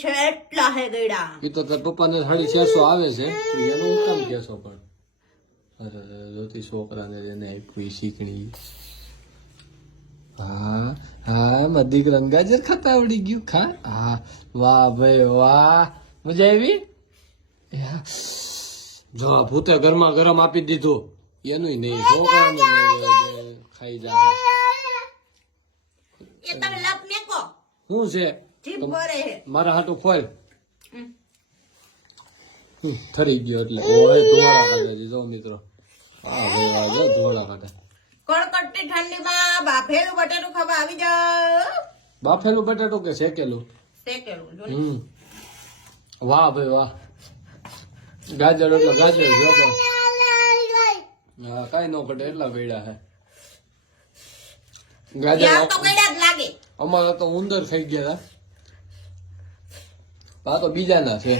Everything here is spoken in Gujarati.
છે એટલા હે ગયડા. એ તો તાર પપ્પાને 650 આવે છે તો એનું હું કામ કેશો પણ અરે જોતી છોકરાને એને આપી શીખણી. હા હા મધી રંગાજર ખાતા આવડી ગયું ખા. હા વાહ ભાઈ વાહ મજા આવી. જો ભૂતે ગરમા ગરમ આપી દીધું એનું નહીં છોકરાનું નહીં ખાઈ જાય. એ તમે લપ મેકો શું છે જીભ ભરે હે. મારા હાટું ખોલ. ઠરી ગયો એટલે ઓય ધોળા કાઢે છે જો મિત્રો. હા ભાઈ વાહ જો ધોળા કાઢે. કડકડતી ઠંડીમાં બાફેલું બટાટું ખાવા આવી જાવ. બાફેલું બટાટું કે શેકેલું? શેકેલું જો ને. વાહ ભાઈ વાહ. ગાજર એટલે ગાજર જો તો. હા કાઈ ન ઘટે એટલા ગયડા હે ગાજર. યાર તો ગયડા જ લાગે. અમારા તો ઉંદર ખાઈ ગયા હતા. આ તો બીજાના છે.